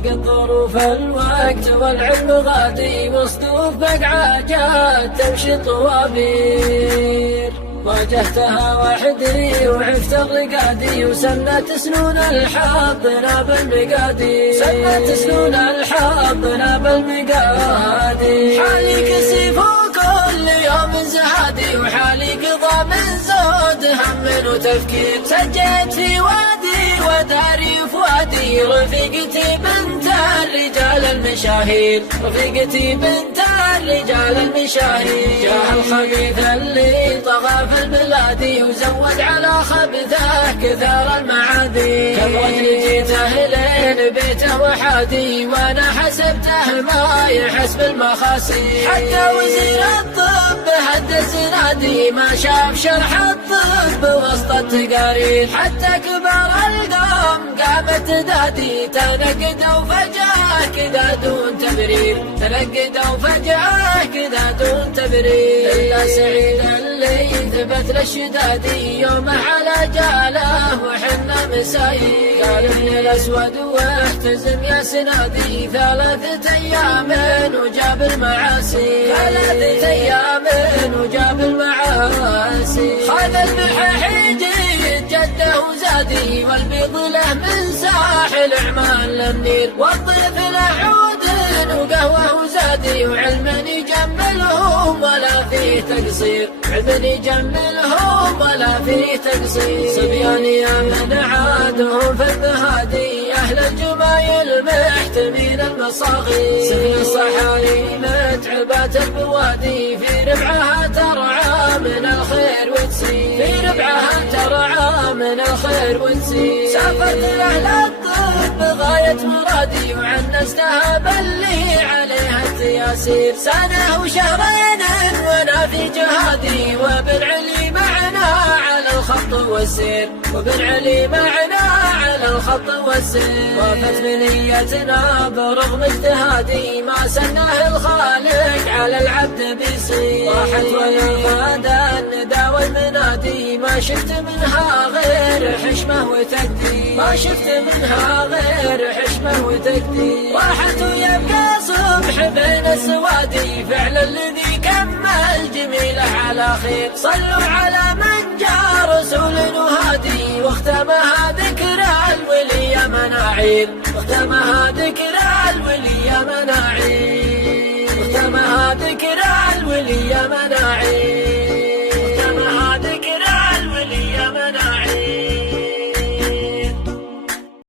ضاقت ظروف الوقت والعلم غادي، وصدوف بقعاجات تمشي طوابير. واجهتها وحدي وعفت الرقادي، وسنت سنون الحظ ناب المقادي، سنت سنون الحظ ناب المقادي. حالي كسيف وكل يوم زهادي، وحالي قضى من زود هم وتفكير. سجيت في وادي وداري فؤادي، رفيقتي بنت الرجال المشاهير، رفيقتي بنت الرجال المشاهير. جاء الخبيث اللي طغى في البلاد، وزود على خبثه كثار المعادي. كم رجل جيته لين بيته وحادي، وانا حسبته ما يحسب المخاسي. حتى وزير الطب هدس نادي، ما شاف شرح الطب وسط التقارير. حتى كبار القوم قامت تدادي، تنقدوا فجأة كذا دون تبرير، تنقدوا فجأة كذا دون تبرير. إلا سعيد اللي ثبت للشدادي، يومه على جاله وحنا مسايير. قال ابن الأسود واحتزم يا سنادي، 3 أيام وجاب المعاصي، 3 أيام وجاب المعاصي. خذ المحاحيج جده وزادي، والبيض له من ساحل عمان لمنير. والضيف له عود وقهوه وزادي، وعلم يجملهم ولا فيه تقصير، علم يجملهم ولا فيه تقصير. صبيان يا من عادهم في المهادي، أهل الجمايل محتمين المصاغي. سفن الصحاري متعبات بوادي، في ربعها ترعى من الخير وتسير، في ربعها ترعى من الخير وتسير. سافرت لأهل الطب غاية مرادي، وعنستها باللي عليها التياسير. سنة وشهرين وانا في جهادي، وبالعلي معنا على الخط والسير، وبالعلي معنا على الخط والسير. وافت بنيتنا برغم اجتهادي، ما سناه الخالق على العبد بيصير. راحت ويا فادا الندى والمنادي، ما شفت منها غير حشمه وتقدير، ما شفت منها غير حشمه وتقدير. راحت ويبقى صبح بين السوادي، فعل الذي كمل جميله على خير. صلوا على من جاء رسول وهادي، واختمها ذكرى الولي مناعير، واختمها ذكرى الولي مناعير.